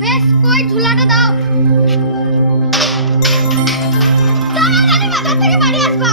বেশ কই ঝুলাটা দাও। তাড়াতাড়ি বাজার থেকে বাড়ি আসবা।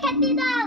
খেতে দাও